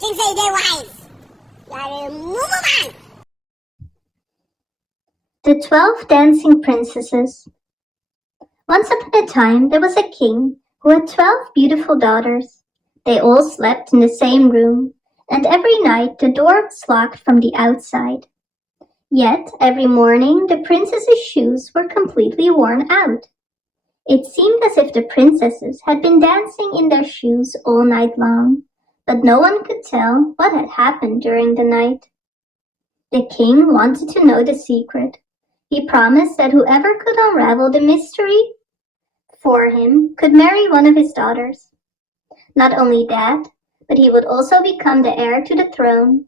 say they wise. Move on. The 12 Dancing Princesses. Once upon a time, there was a king who had 12 beautiful daughters. They all slept in the same room, and every night the door was locked from the outside. Yet, every morning the princesses' shoes were completely worn out. It seemed as if the princesses had been dancing in their shoes all night long, but no one could tell what had happened during the night. The king wanted to know the secret. He promised that whoever could unravel the mystery for him could marry one of his daughters. Not only that, but he would also become the heir to the throne.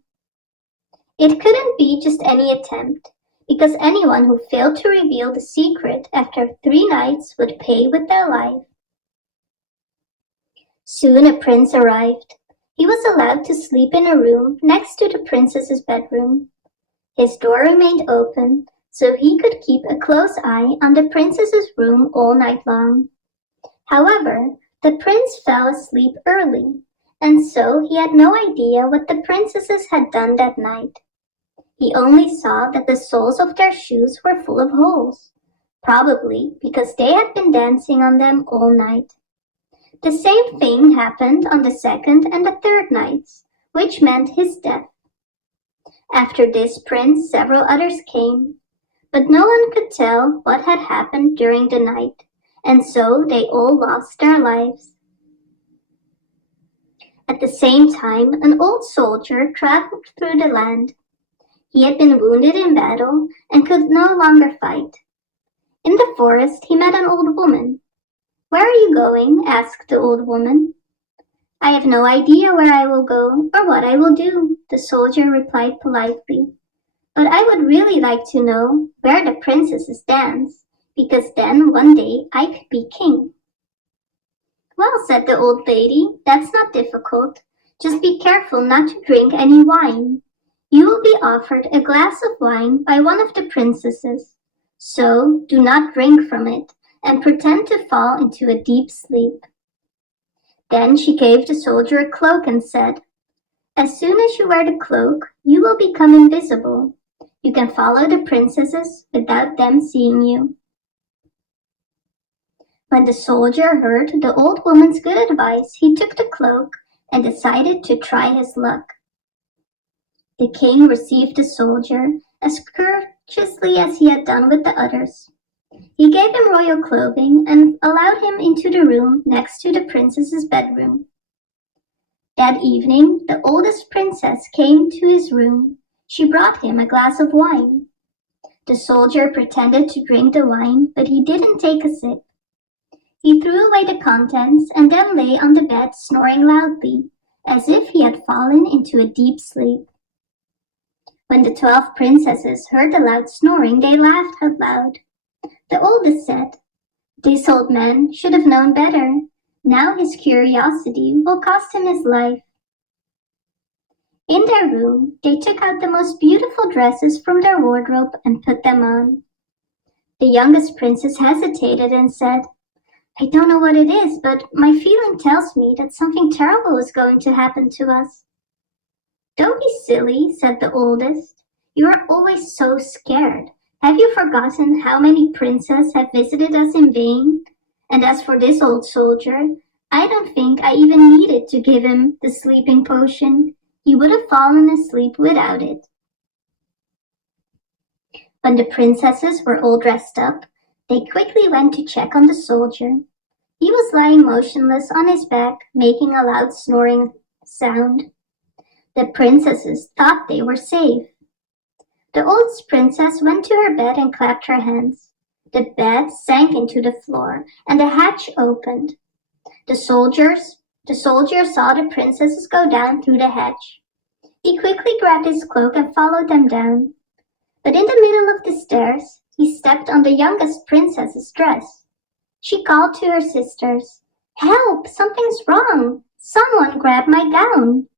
It couldn't be just any attempt, because anyone who failed to reveal the secret after 3 nights would pay with their life. Soon a prince arrived. He was allowed to sleep in a room next to the princess's bedroom. His door remained open, so he could keep a close eye on the princess's room all night long. However, the prince fell asleep early, and so he had no idea what the princesses had done that night. He only saw that the soles of their shoes were full of holes, probably because they had been dancing on them all night. The same thing happened on the 2nd and the 3rd nights, which meant his death. After this prince, several others came, but no one could tell what had happened during the night, and so they all lost their lives. At the same time, an old soldier traveled through the land. He had been wounded in battle and could no longer fight. In the forest, he met an old woman. "Where are you going?" asked the old woman. "I have no idea where I will go or what I will do," the soldier replied politely. "But I would really like to know where the princesses dance, because then one day I could be king." "Well," said the old lady, "that's not difficult. Just be careful not to drink any wine. You will be offered a glass of wine by one of the princesses. So do not drink from it and pretend to fall into a deep sleep." Then she gave the soldier a cloak and said, "As soon as you wear the cloak, you will become invisible. You can follow the princesses without them seeing you." When the soldier heard the old woman's good advice, he took the cloak and decided to try his luck. The king received the soldier as courteously as he had done with the others. He gave him royal clothing and allowed him into the room next to the princess's bedroom. That evening, the oldest princess came to his room. She brought him a glass of wine. The soldier pretended to drink the wine, but he didn't take a sip. He threw away the contents and then lay on the bed snoring loudly, as if he had fallen into a deep sleep. When the 12 princesses heard the loud snoring, they laughed out loud. The oldest said, "This old man should have known better. Now his curiosity will cost him his life." In their room, they took out the most beautiful dresses from their wardrobe and put them on. The youngest princess hesitated and said, "I don't know what it is, but my feeling tells me that something terrible is going to happen to us." "Don't be silly," said the oldest. "You are always so scared. Have you forgotten how many princes have visited us in vain? And as for this old soldier, I don't think I even needed to give him the sleeping potion. He would have fallen asleep without it." When the princesses were all dressed up, they quickly went to check on the soldier. He was lying motionless on his back, making a loud snoring sound. The princesses thought they were safe. The oldest princess went to her bed and clapped her hands. The bed sank into the floor, and the hatch opened. The soldier saw the princesses go down through the hatch. He quickly grabbed his cloak and followed them down. But in the middle of the stairs, he stepped on the youngest princess's dress. She called to her sisters, "Help! Something's wrong! Someone grab my gown!"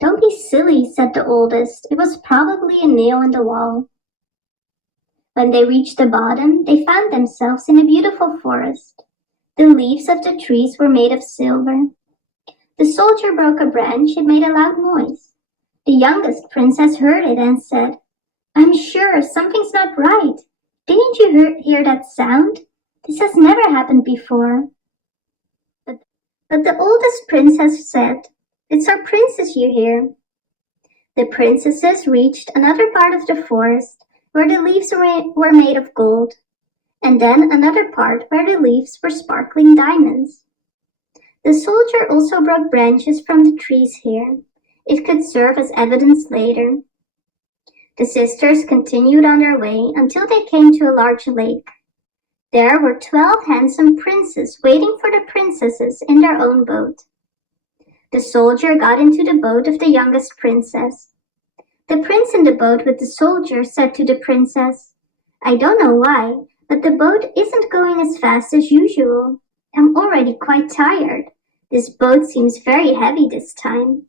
"Don't be silly," said the oldest. "It was probably a nail in the wall." When they reached the bottom, they found themselves in a beautiful forest. The leaves of the trees were made of silver. The soldier broke a branch and made a loud noise. The youngest princess heard it and said, "I'm sure something's not right. Didn't you hear that sound? This has never happened before." But the oldest princess said, "It's our princess you hear." The princesses reached another part of the forest where the leaves were made of gold, and then another part where the leaves were sparkling diamonds. The soldier also broke branches from the trees here. It could serve as evidence later. The sisters continued on their way until they came to a large lake. There were 12 handsome princes waiting for the princesses in their own boat. The soldier got into the boat of the youngest princess. The prince in the boat with the soldier said to the princess, "I don't know why, but the boat isn't going as fast as usual. I'm already quite tired. This boat seems very heavy this time."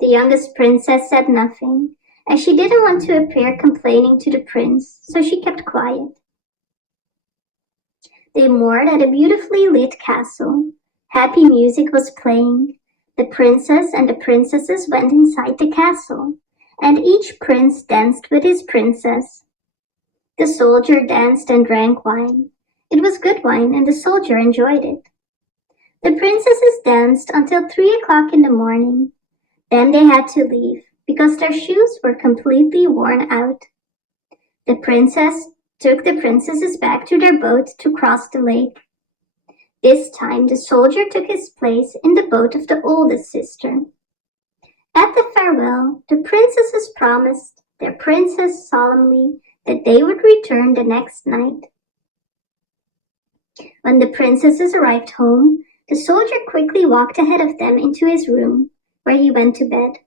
The youngest princess said nothing, as she didn't want to appear complaining to the prince, so she kept quiet. They moored at a beautifully lit castle. Happy music was playing. The princess and the princesses went inside the castle, and each prince danced with his princess. The soldier danced and drank wine. It was good wine, and the soldier enjoyed it. The princesses danced until 3 o'clock in the morning. Then they had to leave, because their shoes were completely worn out. The princess took the princesses back to their boat to cross the lake. This time the soldier took his place in the boat of the oldest sister. At the farewell, the princesses promised their princess solemnly that they would return the next night. When the princesses arrived home, the soldier quickly walked ahead of them into his room, where he went to bed.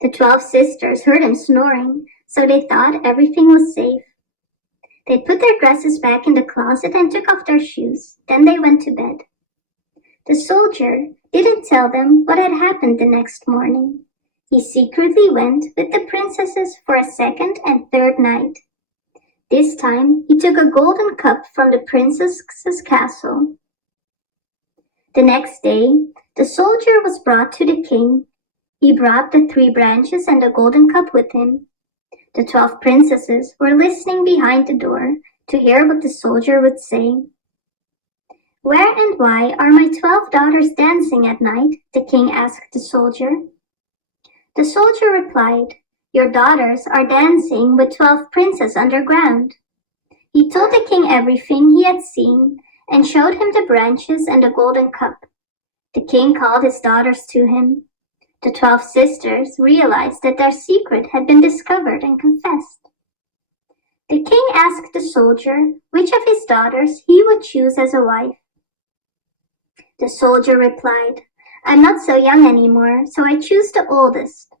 The 12 sisters heard him snoring, so they thought everything was safe. They put their dresses back in the closet and took off their shoes. Then they went to bed. The soldier didn't tell them what had happened the next morning. He secretly went with the princesses for a second and third night. This time he took a golden cup from the princess's castle. The next day, the soldier was brought to the king. He brought the 3 branches and the golden cup with him. The 12 princesses were listening behind the door to hear what the soldier would say. "Where and why are my 12 daughters dancing at night?" the king asked the soldier. The soldier replied, "Your daughters are dancing with 12 princes underground." He told the king everything he had seen and showed him the branches and the golden cup. The king called his daughters to him. The 12 sisters realized that their secret had been discovered and confessed. The king asked the soldier which of his daughters he would choose as a wife. The soldier replied, "I'm not so young anymore, so I choose the oldest."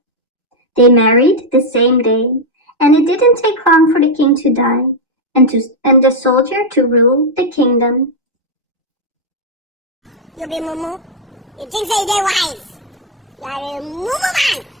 They married the same day, and it didn't take long for the king to die and the soldier to rule the kingdom. You be mumu. You think say they wise. You are a mumu man.